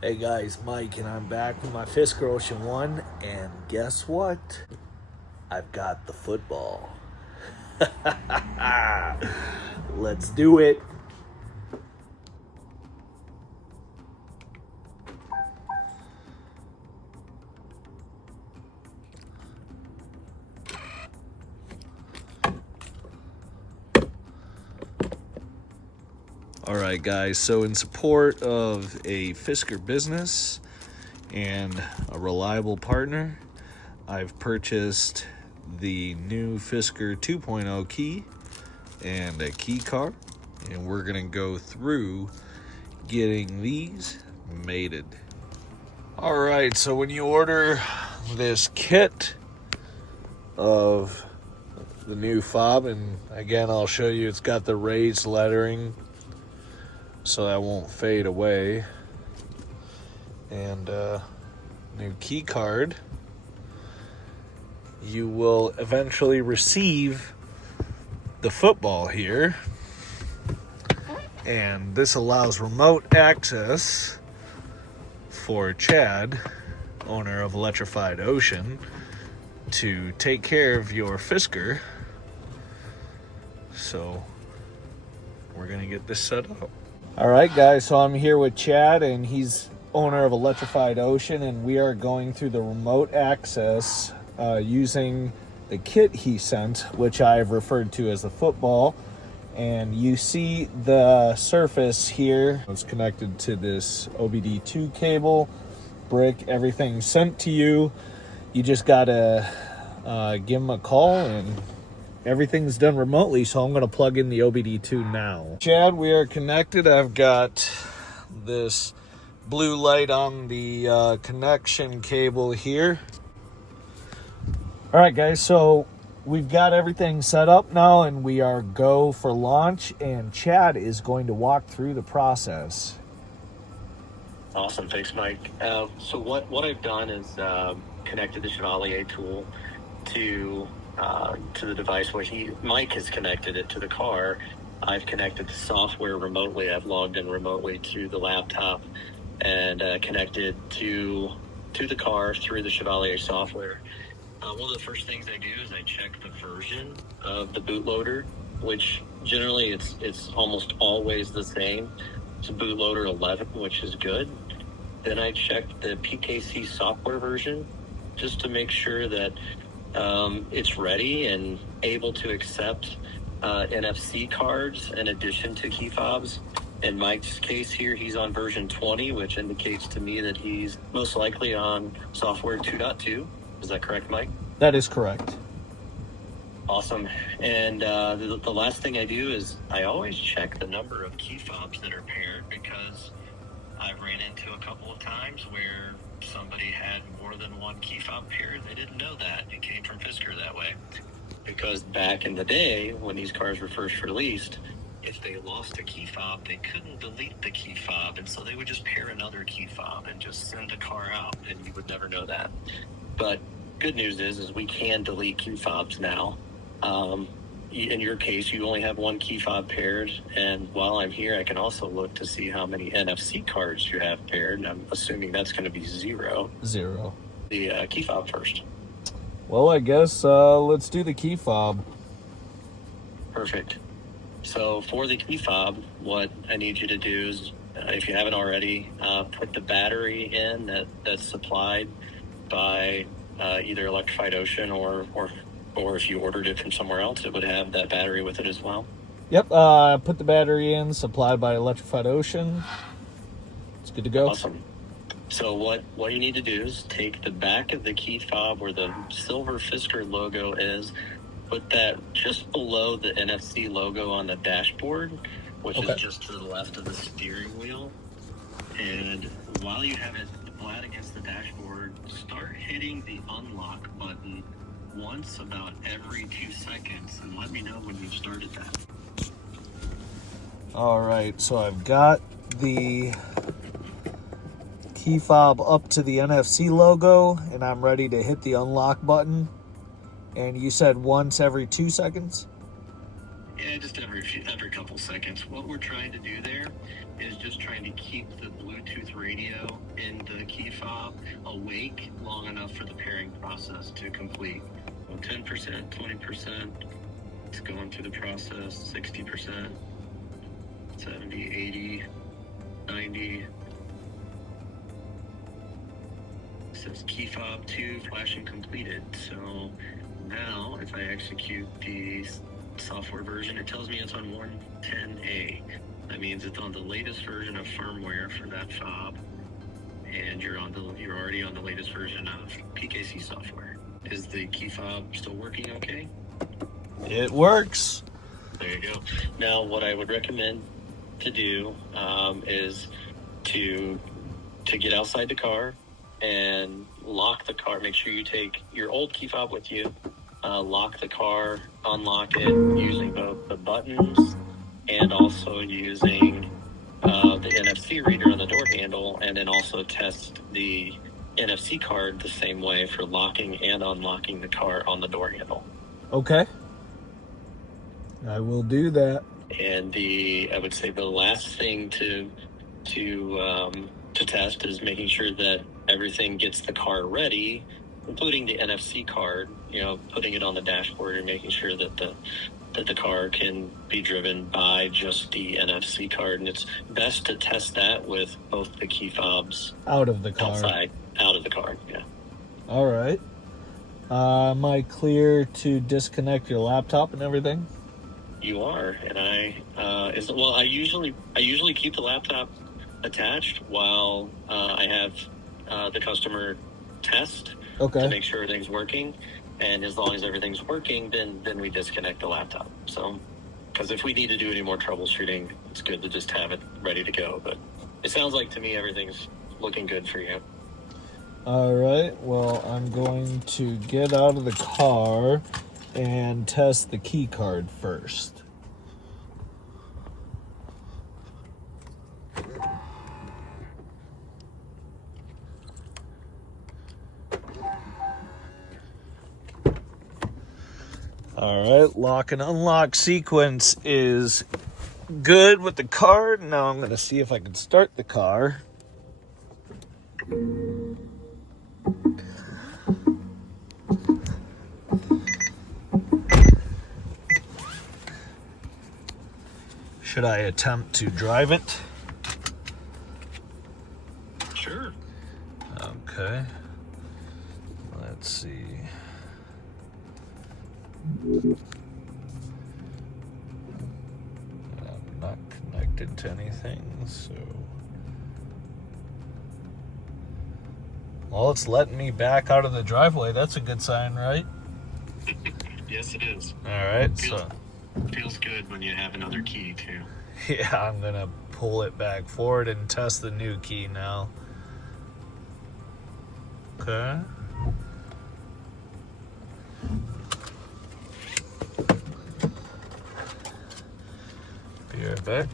Hey guys, Mike, and I'm back with my Fisker Ocean 1, and guess what? I've got the football. Let's do it. Alright guys, so in support of a Fisker business and a reliable partner, I've purchased the new Fisker 2.0 key and a key card, and we're going to go through getting these mated. Alright, so when you order this kit of the new fob, and again I'll show you, it's got the raised lettering so that won't fade away, and new key card, you will eventually receive the football here, and this allows remote access for Chad, owner of Electrified Ocean, to take care of your Fisker. So we're gonna get this set up. All right guys, so I'm here with Chad, and he's owner of Electrified Ocean, and we are going through the remote access using the kit he sent, which I've referred to as the football. And you see the surface here, it's connected to this OBD2 cable, brick, everything sent to you. You just gotta give him a call, and everything's done remotely, so I'm going to plug in the OBD2 now. Chad, we are connected. I've got this blue light on the connection cable here. All right, guys, so we've got everything set up now, and we are go for launch, and Chad is going to walk through the process. Awesome. Thanks, Mike. So what I've done is connected the Chevalier tool to the device where Mike has connected it to the car. I've connected the software remotely. I've logged in remotely to the laptop and connected to the car through the Chevalier software. One of the first things I do is I check the version of the bootloader, which generally it's almost always the same. It's a bootloader 11, which is good. Then I check the PKC software version just to make sure that it's ready and able to accept NFC cards in addition to key fobs. In Mike's case here, he's on version 20, which indicates to me that he's most likely on software 2.2. Is that correct, Mike? That is correct. Awesome. And the last thing I do is I always check the number of key fobs that are paired, because I've ran into a couple of times where somebody had more than one key fob paired. They didn't know that. It came from Fisker that way. Because back in the day, when these cars were first released, if they lost a key fob, they couldn't delete the key fob, and so they would just pair another key fob and just send the car out, and you would never know that. But good news is we can delete key fobs now. In your case, you only have one key fob paired, and while I'm here, I can also look to see how many NFC cards you have paired, and I'm assuming that's going to be zero. Zero. The key fob first. Well, I guess let's do the key fob. Perfect. So for the key fob, what I need you to do is, if you haven't already, put the battery in that's supplied by either Electrified Ocean or if you ordered it from somewhere else, it would have that battery with it as well. Yep, put the battery in, supplied by Electrified Ocean. It's good to go. Awesome. So what you need to do is take the back of the key fob where the silver Fisker logo is, put that just below the NFC logo on the dashboard, which is just to the left of the steering wheel. And while you have it flat against the dashboard, start hitting the unlock button once about every 2 seconds, and let me know when you've started that. All right, so I've got the key fob up to the NFC logo, and I'm ready to hit the unlock button. And you said once every 2 seconds? Yeah, just every couple seconds. What we're trying to do there is just trying to keep the Bluetooth radio keeping the key fob awake long enough for the pairing process to complete. So 10%, 20%, it's going through the process, 60%, 70, 80, 90. It says key fob 2 flashing completed. So now if I execute the software version, it tells me it's on 110A. That means it's on the latest version of firmware for that fob, and you're already on the latest version of PKC software. Is the key fob still working okay? It works. There you go. Now, what I would recommend to do is to get outside the car and lock the car. Make sure you take your old key fob with you. Lock the car, unlock it using both the buttons and also using the NFC reader on the door handle, and then also test the NFC card the same way for locking and unlocking the car on the door handle. Okay. I will do that. And I would say the last thing to test is making sure that everything gets the car ready, including the NFC card, putting it on the dashboard and making sure that the car can be driven by just the NFC card. And it's best to test that with both the key fobs out of the car. Outside, out of the car, yeah. All right. Am I clear to disconnect your laptop and everything? You are, and I usually keep the laptop attached while I have the customer test to make sure everything's working. And as long as everything's working, then we disconnect the laptop. So, because if we need to do any more troubleshooting, it's good to just have it ready to go. But it sounds like to me everything's looking good for you. All right. Well, I'm going to get out of the car and test the key card first. All right, lock and unlock sequence is good with the card. Now I'm going to see if I can start the car. Should I attempt to drive it? Sure. Okay. Let's see. I'm not connected to anything, so... Well, it's letting me back out of the driveway. That's a good sign, right? Yes, it is. All right, Feels good when you have another key, too. Yeah, I'm going to pull it back forward and test the new key now. Okay. Be right back.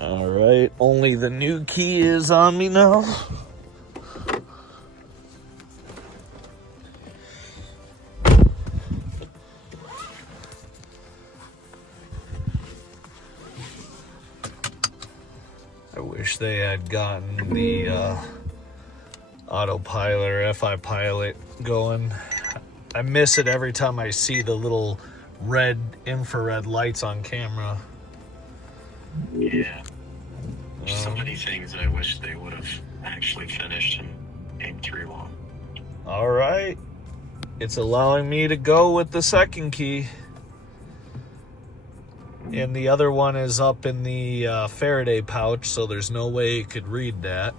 All right, only the new key is on me now. I wish they had gotten the autopilot or FI pilot going. I miss it every time I see the little red infrared lights on camera. Yeah. There's so many things I wish they would have actually finished and aimed through on. All right. It's allowing me to go with the second key. And the other one is up in the Faraday pouch, so there's no way it could read that.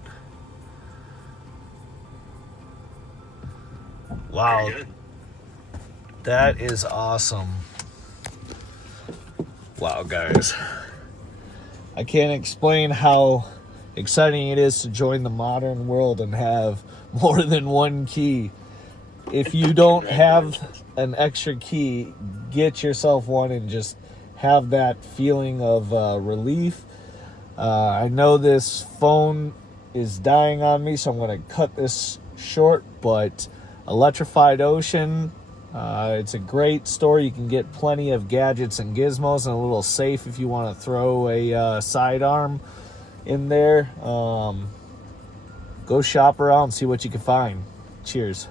Wow. That is awesome. Wow, guys. I can't explain how exciting it is to join the modern world and have more than one key. If you don't have an extra key, get yourself one and just have that feeling of relief. I know this phone is dying on me, so I'm going to cut this short, but Electrified Ocean, it's a great store. You can get plenty of gadgets and gizmos, and a little safe if you want to throw a sidearm in there. Go shop around, see what you can find. Cheers.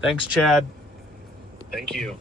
Thanks, Chad. Thank you.